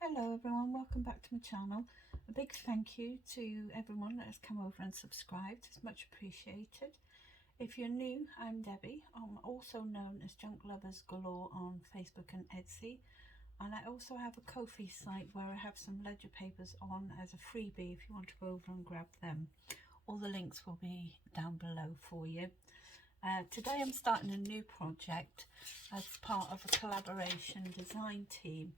Hello everyone, welcome back to my channel. A big thank you to everyone that has come over and subscribed, it's much appreciated. If you're new, I'm Debbie. I'm also known as Junk Lovers Galore on Facebook and Etsy, and I also have a Ko-fi site where I have some ledger papers on as a freebie if you want to go over and grab them. All the links will be down below for you. Today I'm starting a new project as part of a collaboration design team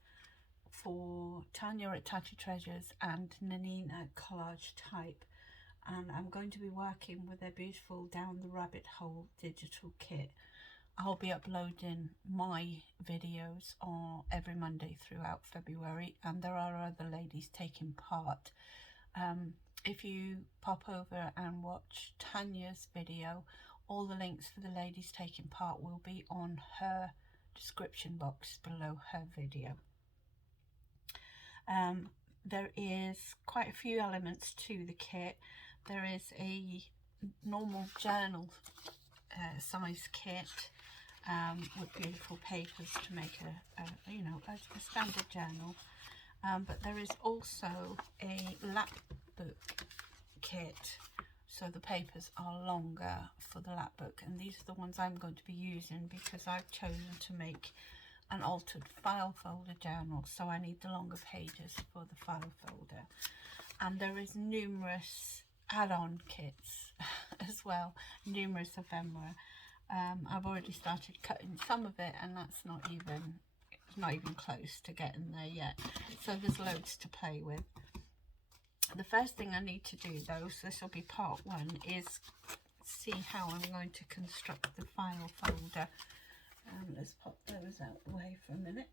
for Tania at Tatty Treasures and Nanine at Collage Type, and I'm going to be working with their beautiful Down the Rabbit Hole digital kit. I'll be uploading my videos on every Monday throughout February, and there are other ladies taking part. If you pop over and watch Tanya's video, all the links for the ladies taking part will be on her description box below her video. There is quite a few elements to the kit. There is a normal journal size kit with beautiful papers to make a standard journal, but there is also a lap book kit, so the papers are longer for the lap book, and these are the ones I'm going to be using because I've chosen to make an altered file folder journal, so I need the longer pages for the file folder. And there is numerous add-on kits as well, numerous of them were I've already started cutting some of it, and that's not even close to getting there yet, so there's loads to play with. The first thing I need to do though, so this will be part one, is see how I'm going to construct the file folder. Let's pop those out the way for a minute.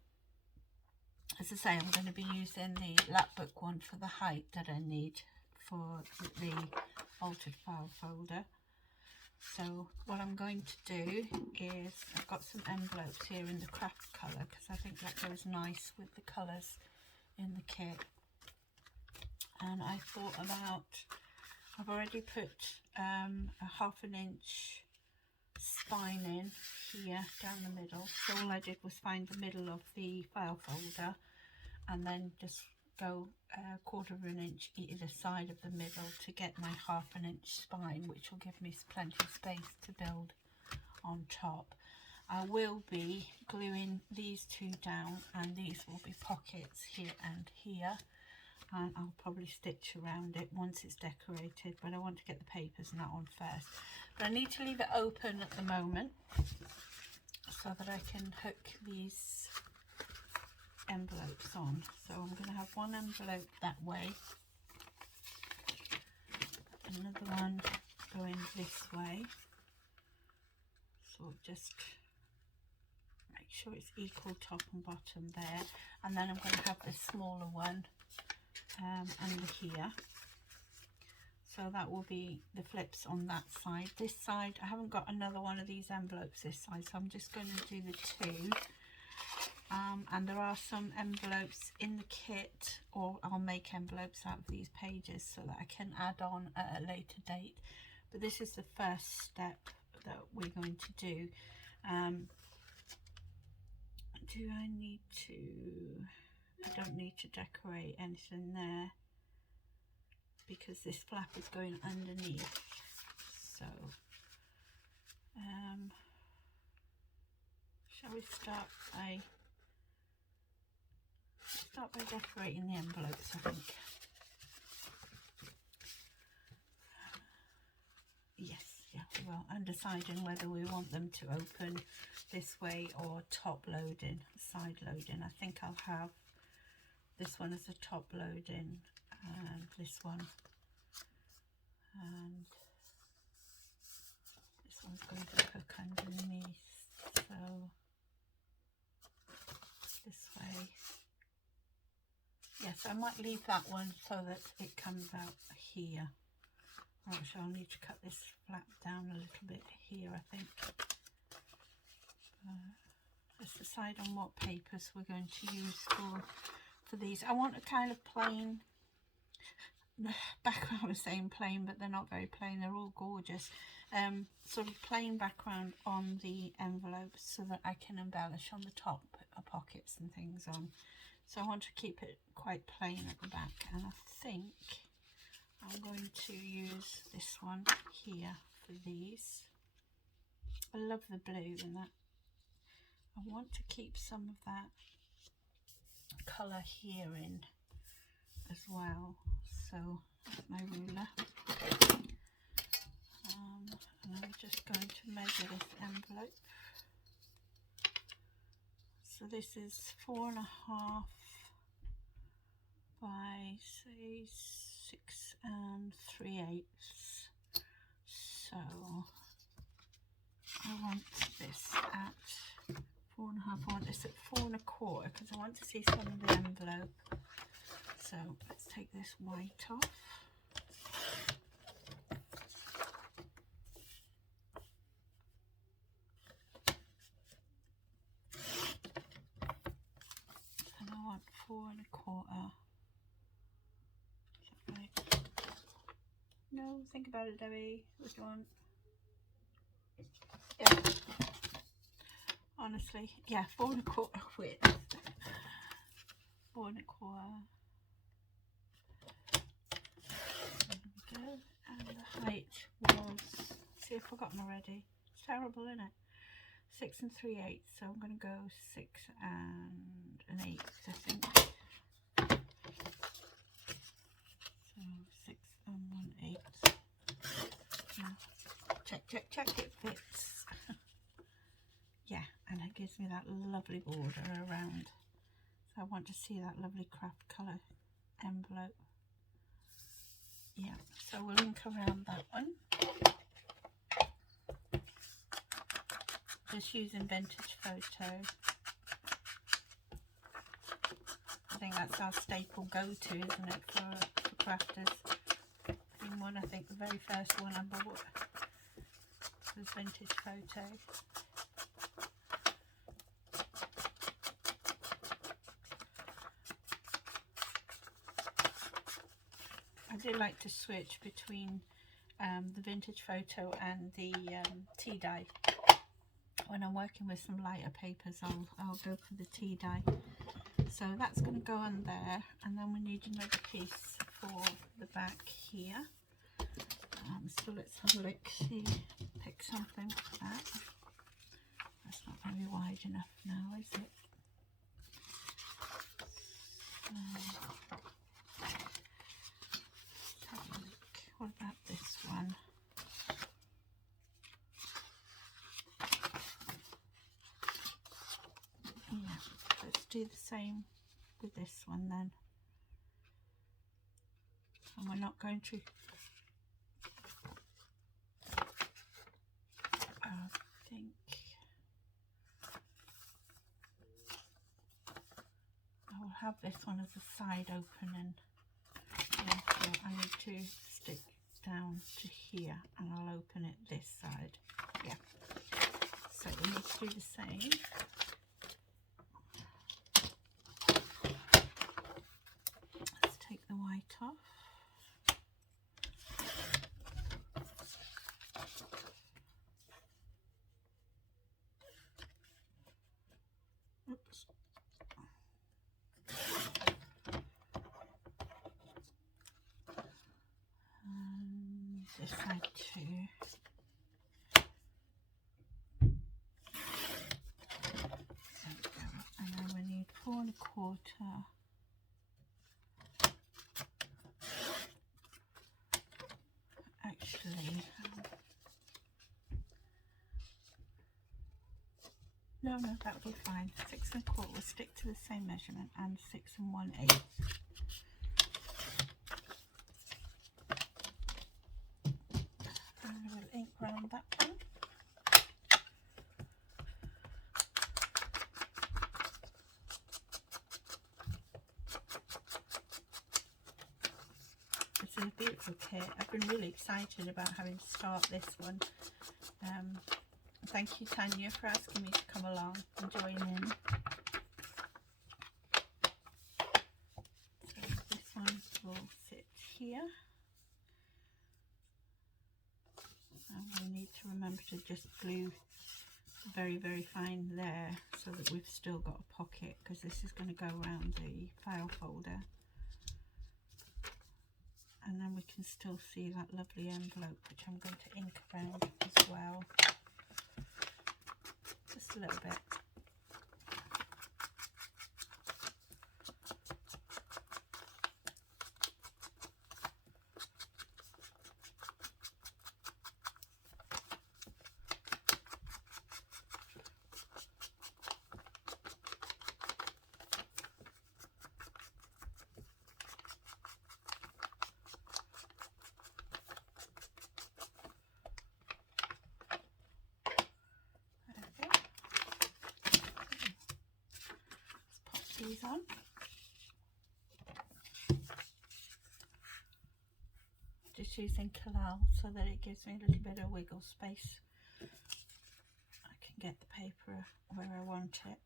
As I say, I'm going to be using the lap book one for the height that I need for the altered file folder. So what I'm going to do is, I've got some envelopes here in the craft colour because I think that goes nice with the colours in the kit. And I thought about, I've already put a 1/2 inch spine in here down the middle, so all I did was find the middle of the file folder and then just go 1/4 inch either side of the middle to get my 1/2 inch spine, which will give me plenty of space to build on top. I will be gluing these two down, and these will be pockets here and here, and I'll probably stitch around it once it's decorated, but I want to get the papers and that on first. But I need to leave it open at the moment so that I can hook these envelopes on. So I'm going to have one envelope that way, another one going this way, so just make sure it's equal top and bottom there, and then I'm going to have this smaller one under here, so that will be the flips on that side. This side, I haven't got another one of these envelopes this side, so I'm just going to do the two. And there are some envelopes in the kit, or I'll make envelopes out of these pages so that I can add on at a later date, but this is the first step that we're going to do. Do I need to, I don't need to decorate anything there because this flap is going underneath, so shall we start by decorating the envelopes, I think. Yes, yeah, we will. I'm deciding whether we want them to open this way or top loading, side loading. I think I'll have this one as a top loading, and this one, and this one's going to hook underneath, so this way. Yes, I might leave that one so that it comes out here. Actually, I'll need to cut this flap down a little bit here, I think. Let's decide on what papers we're going to use for these. I want a kind of plain background. I was saying plain, but they're not very plain, they're all gorgeous. Sort of plain background on the envelopes so that I can embellish on the top, pockets and things on. So I want to keep it quite plain at the back, and I think I'm going to use this one here for these. I love the blue in that. I want to keep some of that colour here in as well. So that's my ruler. And I'm just going to measure this envelope. So this is 4.5 by say 6 3/8. So I want this at 4.5. I want this at 4 1/4 because I want to see some of the envelope. So let's take this white off. And I want 4 1/4. Right? No, think about it, Debbie. What do you want? Yeah. Honestly, yeah, 4 1/4 width. 4 1/4. There we go. And the height was, see, I've forgotten already. It's terrible, isn't it? 6 3/8. So I'm going to go 6 1/8, I think. So 6 1/8. Now, check, it fits. Yeah, and it gives me that lovely border around. So I want to see that lovely craft colour envelope. Yeah, so we'll link around that one. Just using Vintage Photo. I think that's our staple go-to, isn't it, for crafters. I think the very first one I bought was Vintage Photo. I do like to switch between the Vintage Photo and the tea dye. When I'm working with some lighter papers, I'll go for the tea dye. So that's going to go on there, and then we need another piece for the back here. So let's have a look, see, pick something for that. That's not very wide enough now, is it? Let's have a look. What about this one? Yeah, let's do the same with this one then. And we're not going to, I think, I will have this one as a side opening. Yeah, so I need to stick down to here and I'll open it this side. Yeah, so we need to do the same. Let's take the white off. Oops. And this side too. There we go. And then we need 4 1/4. Actually, no, that'll be fine. 6 1/4 will stick to the same measurement, and 6 1/8. And we'll ink round that one. This is a beautiful kit. I've been really excited about having to start this one. Thank you, Tanya, for asking me to come along and join in. So this one will sit here. And we need to remember to just glue very fine there, so that we've still got a pocket, because this is going to go around the file folder, and then we can still see that lovely envelope, which I'm going to ink around as well, just a little bit. These on. Just using Kalal so that it gives me a little bit of wiggle space. I can get the paper where I want it.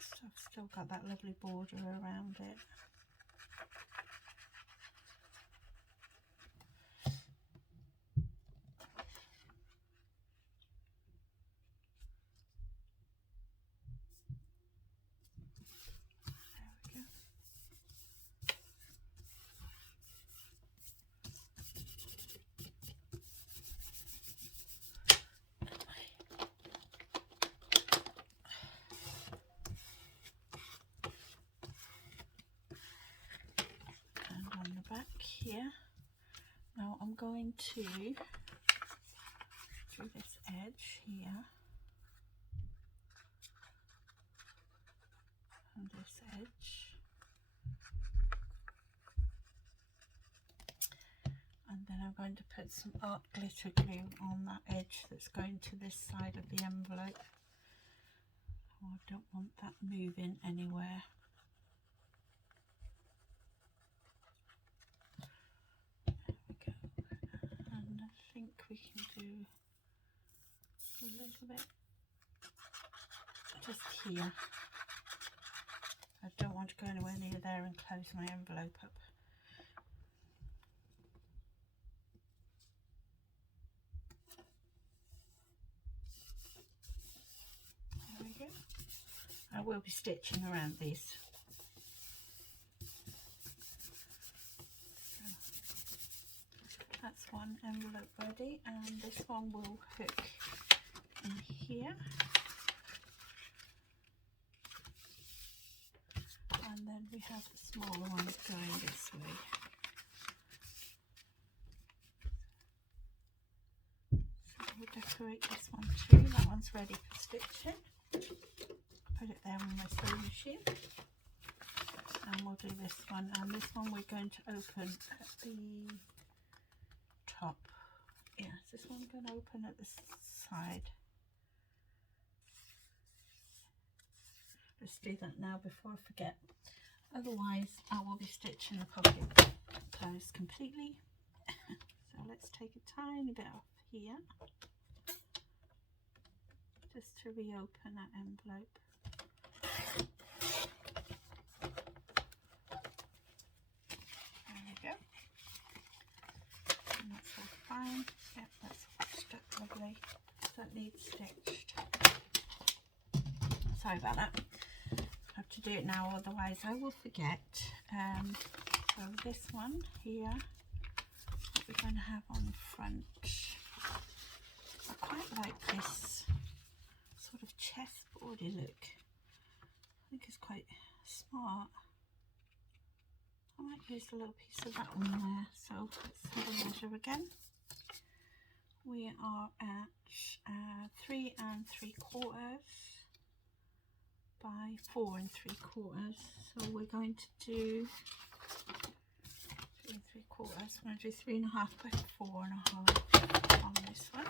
So I've still got that lovely border around it. Back here. Now I'm going to do this edge here and this edge, and then I'm going to put some art glitter glue on that edge that's going to this side of the envelope. Oh, I don't want that moving anywhere. I think we can do a little bit just here. I don't want to go anywhere near there and close my envelope up. There we go. I will be stitching around these. That's one envelope ready, and this one will hook in here, and then we have the smaller ones going this way. So we'll decorate this one too. That one's ready for stitching. Put it there on my sewing machine, and we'll do this one, and this one we're going to open at the top. Yes, this one's going to open at the side. Let's do that now before I forget. Otherwise, I will be stitching the pocket closed completely. So let's take a tiny bit off here, just to reopen that envelope. There we go. And that's all fine. Yep, that's all stuck lovely. That needs stitched. Sorry about that. I have to do it now, otherwise I will forget. So this one here, what we're going to have on the front. I quite like this sort of chessboardy look. I think it's quite smart. I might use a little piece of that one there. So let's have a measure again. We are at 3 3/4 by 4 3/4. So we're going to do 3 3/4. I'm going to do 3.5 by 4.5 on this one.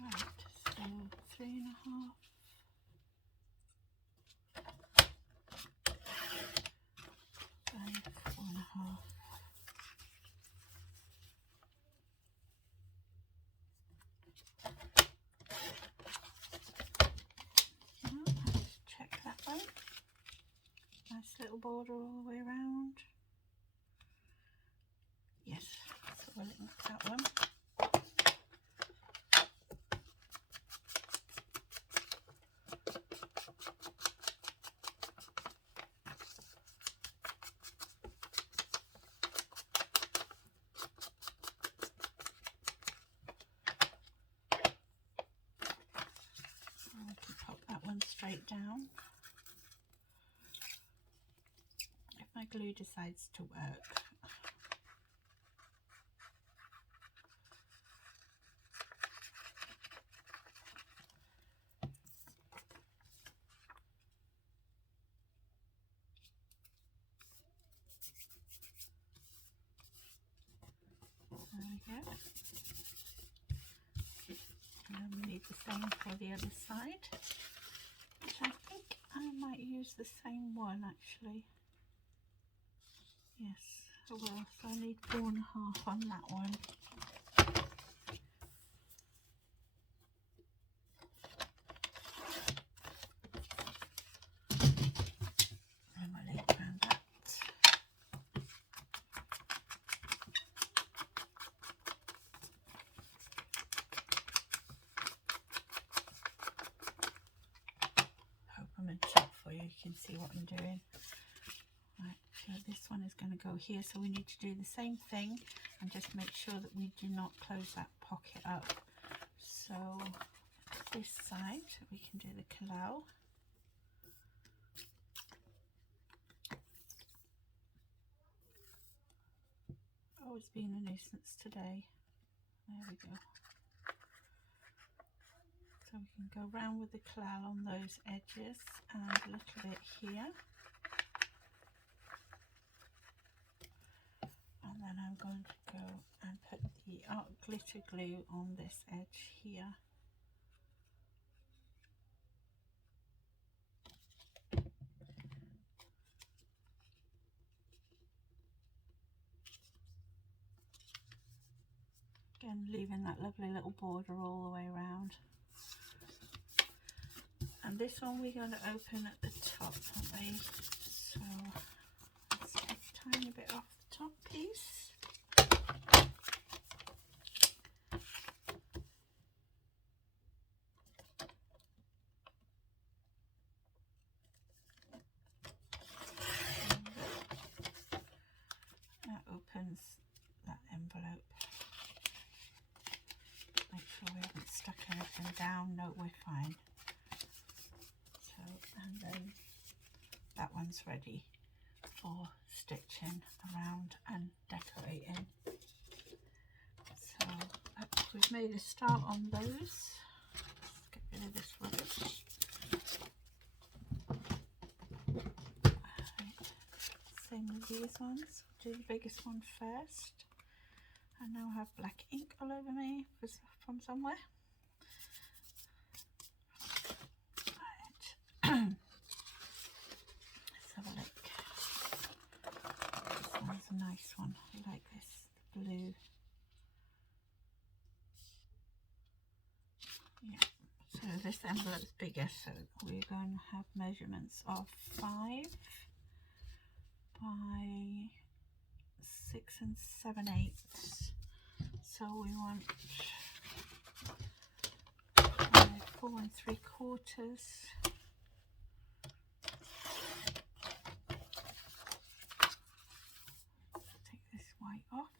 Right, so 3.5. little border all the way around. Yes, so we'll link that one. And we can pop that one straight down. If my glue decides to work. There we go. And then we need the same for the other side, which I think I might use the same one actually. Yes, I will. So I need 4.5 on that one. And we'll leave around that. Hope I'm in shot for you. You can see what I'm doing. Right, so this one is going to go here. So we need to do the same thing and just make sure that we do not close that pocket up. So this side we can do the kalau. Oh, it's been a nuisance today. There we go. So we can go round with the kalau on those edges and a little bit here. And then I'm going to go and put the art glitter glue on this edge here. Again, leaving that lovely little border all the way around. And this one we're going to open at the top, aren't we? So let's take a tiny bit off the top piece. That opens that envelope. Make sure we haven't stuck anything down. No, we're fine. So, and then that one's ready for stitching around and decorating. So we've made a start on those. Let's get rid of this rubbish. Right. Same with these ones. Do the biggest one first. I now have black ink all over me from somewhere. Right. Let's have a look. This one's a nice one. I like this, the blue. Yeah. So this envelope's bigger, so we're going to have measurements of 5 by 6 7/8. So we want 4 3/4. Take this white off.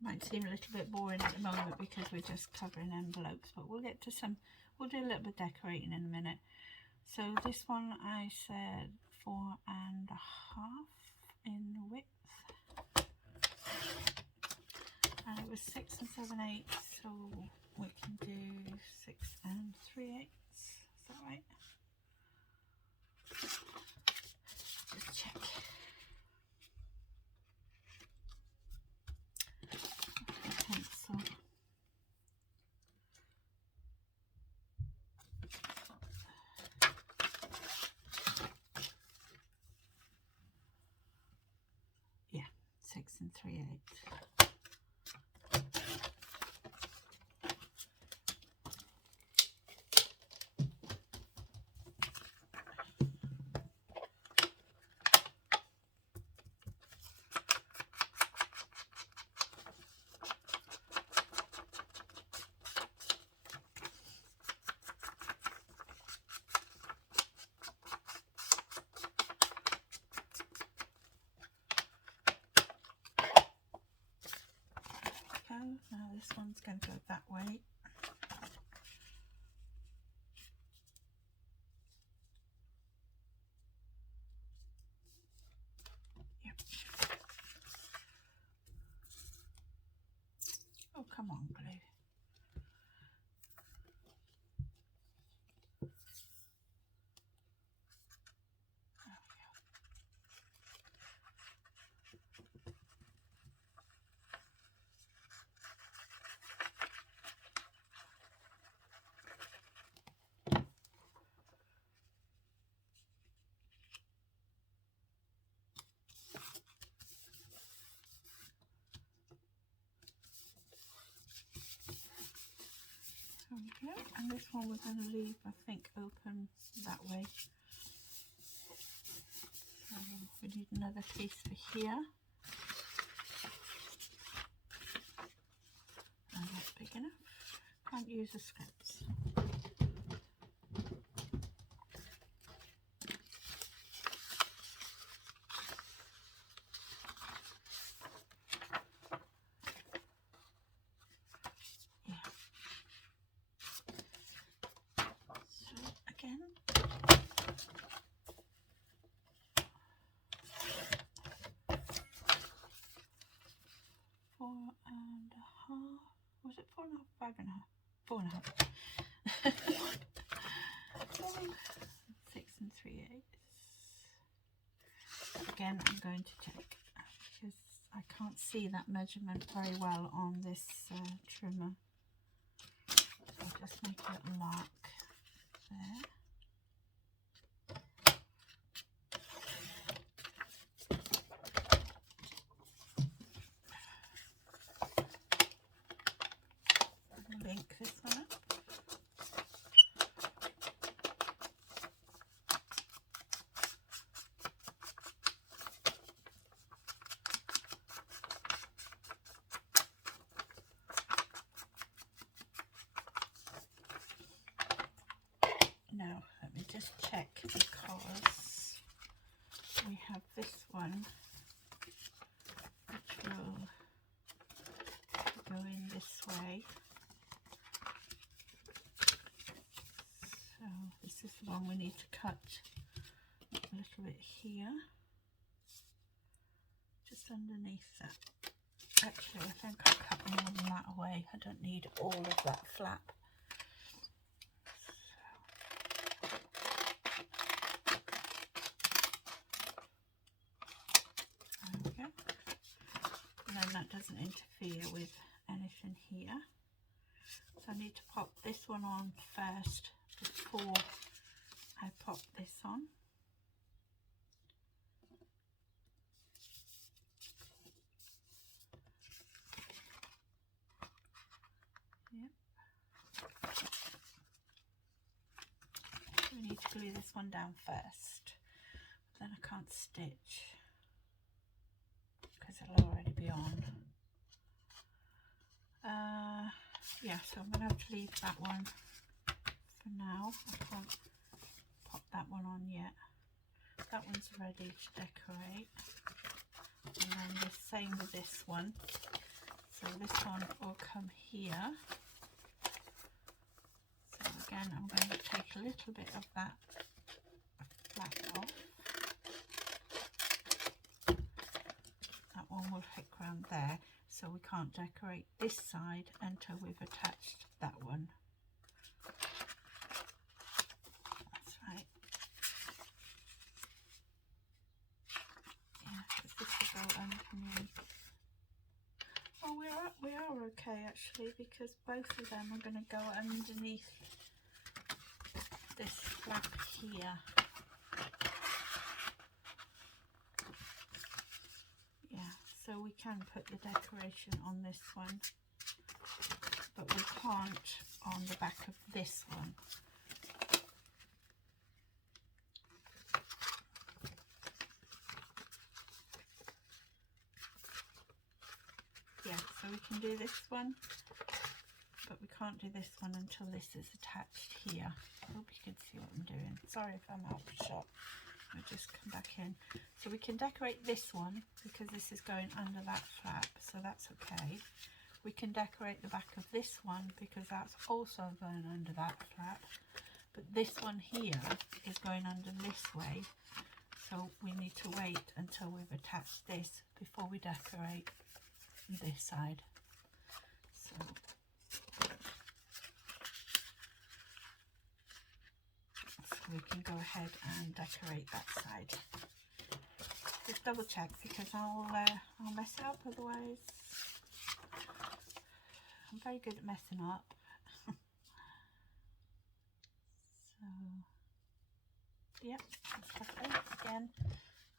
Might seem a little bit boring at the moment because we're just covering envelopes, but we'll get to some, we'll do a little bit of decorating in a minute. So this one I said 4.5 in width, and it was 6 7/8, so we can do 6 3/8. Is that right? Just check. Pencil. Yeah, 6 6 3/8. Now this one's going to go that way. Yep. Oh, come on, glue. There we go, and this one we're going to leave, I think, open that way. So we need another piece for here. And that's big enough. Can't use the scripts. Again, 4.5. Was it 4.5? 5.5? 4.5. 6 3/8. Again, I'm going to check because I can't see that measurement very well on this trimmer. So I'll just make a little mark there. Link this one up. Now let me just check because we have this one which will go in this way. So this is the one we need to cut a little bit here, just underneath that. Actually, I think I'll cut more than that away. I don't need all of that flap. There we go. And then that doesn't interfere with anything here. So I need to pop this one on first before I pop this on. Yep. We need to glue this one down first, but then I can't stitch because it'll already be on. Yeah, so I'm going to have to leave that one for now. I can't pop that one on yet. That one's ready to decorate. And then the same with this one. So this one will come here. So again, I'm going to take a little bit of that flap off. That one will hook around there, so we can't decorate this side until we've attached that one. That's right. Yeah, because this will go underneath. Oh, we are okay actually, because both of them are going to go underneath this flap here. Yeah, so we can put the decoration on this one, but we can't on the back of this one. Yeah, so we can do this one, but we can't do this one until this is attached here. I hope you can see what I'm doing. Sorry if I'm out of shot. I'll just come back in. So we can decorate this one because this is going under that flap, so that's okay. We can decorate the back of this one because that's also going under that flap. But this one here is going under this way, so we need to wait until we've attached this before we decorate this side. So we can go ahead and decorate that side. Just double check because I'll mess it up otherwise. I'm very good at messing up. So yep, let's pop it again.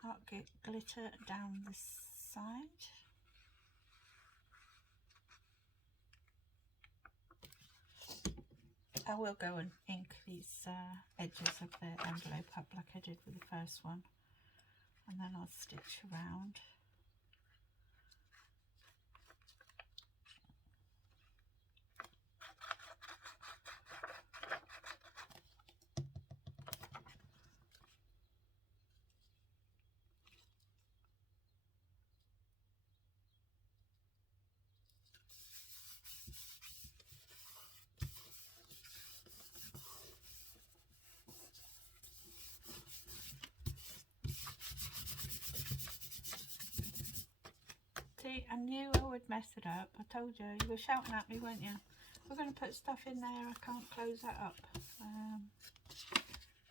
I'll get glitter down the side. I will go and ink these edges of the envelope up like I did with the first one, and then I'll stitch around. See, I knew I would mess it up. I told you, you were shouting at me, weren't you? We're going to put stuff in there, I can't close that up.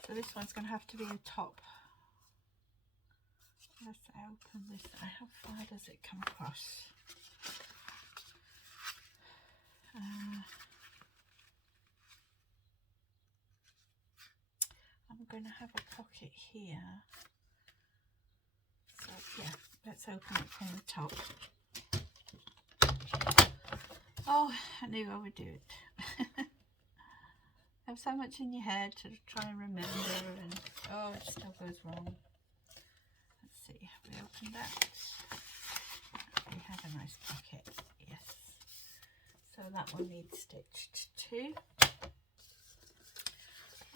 So this one's going to have to be a top. Let's open this. How far does it come across? I'm going to have a pocket here. So yeah, let's open it from the top. Oh, I knew I would do it. Have so much in your head to try and remember, and oh, it still goes wrong. Let's see, have we opened that? We have a nice pocket, yes. So that one needs stitched too.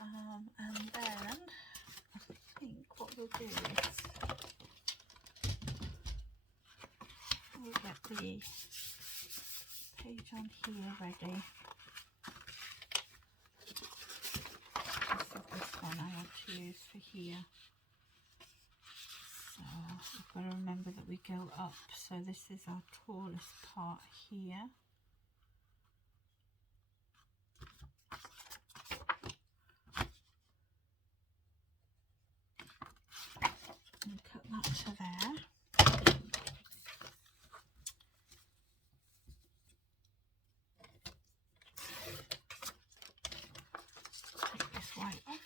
And then I think what we'll do is we'll get the page on here ready. This one I want to use for here. So we've got to remember that we go up. So this is our tallest part here. And cut that to there. Take this white off.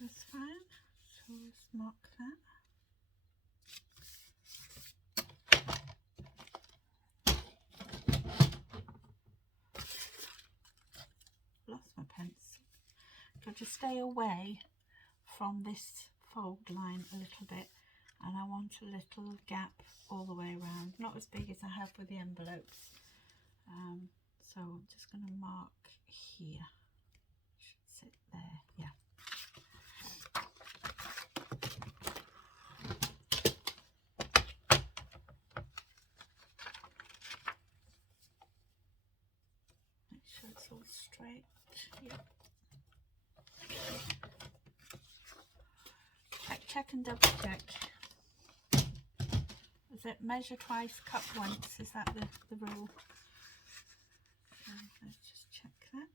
That's fine, so let's mark that. Lost my pencil. Got to stay away from this fold line a little bit, and I want a little gap all the way around, not as big as I have with the envelopes. So I'm just going to mark here. Should sit there, yeah. It's all straight. Yep. Check and double check. As is it measure twice, cut once? Is that the rule? Let's just check that.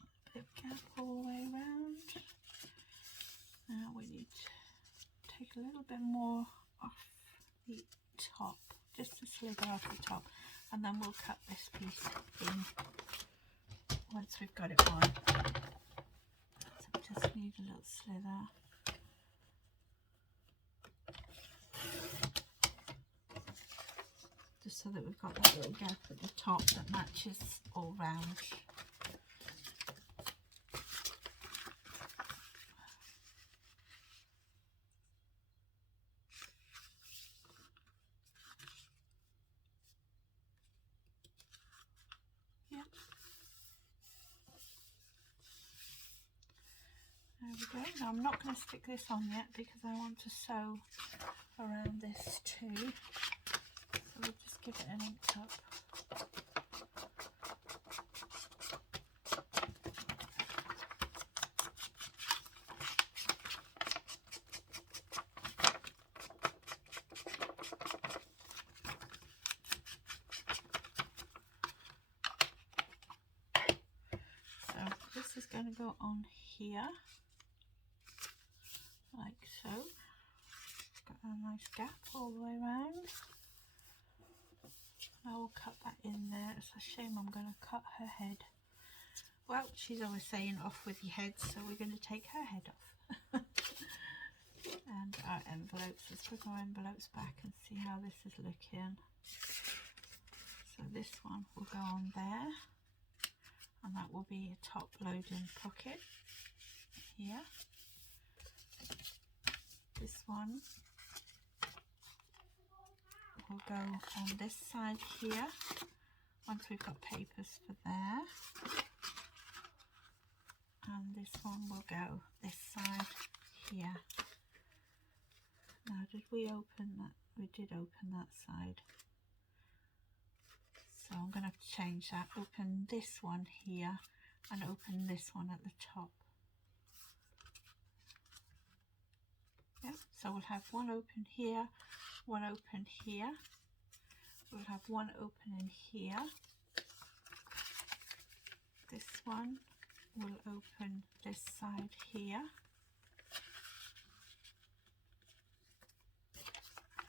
A bit of gap all the way around. Now we need to take a little bit more off the top, just a slither off the top, and then we'll cut this piece in once we've got it on. So we just need a little slither. Just so that we've got that little gap at the top that matches all round. Yeah. There we go. Now I'm not going to stick this on yet because I want to sew around this too. So we'll just give it an inked up. So this is going to go on here, like so. Got a nice gap all the way around. I will cut that in there. It's a shame I'm going to cut her head. Well, she's always saying off with your head, so we're going to take her head off. And our envelopes, let's put our envelopes back and see how this is looking. So this one will go on there, and that will be a top loading pocket here. This one will go on this side here once we've got papers for there, and this one will go this side here. Now, did we open that? We did open that side, so I'm going to have to change that. Open this one here and open this one at the top. Yeah, so we'll have one open here, one open here. We'll have one opening here. This one will open this side here.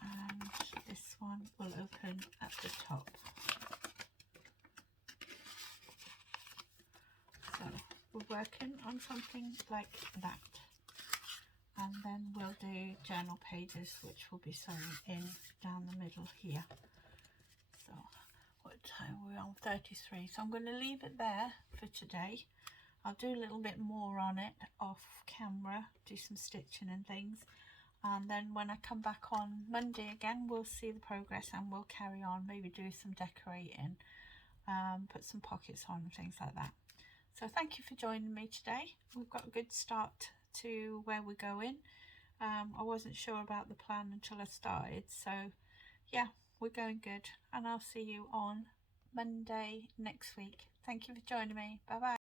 And this one will open at the top. So we're working on something like that. And then we'll do journal pages, which will be sewn in down the middle here. So what time are we on? 33. So I'm going to leave it there for today. I'll do a little bit more on it off camera, do some stitching and things, and then when I come back on Monday again, we'll see the progress and we'll carry on, maybe do some decorating, put some pockets on and things like that. So thank you for joining me today. We've got a good start to where we're going. I wasn't sure about the plan until I started, so yeah, we're going good, and I'll see you on Monday next week. Thank you for joining me. Bye bye.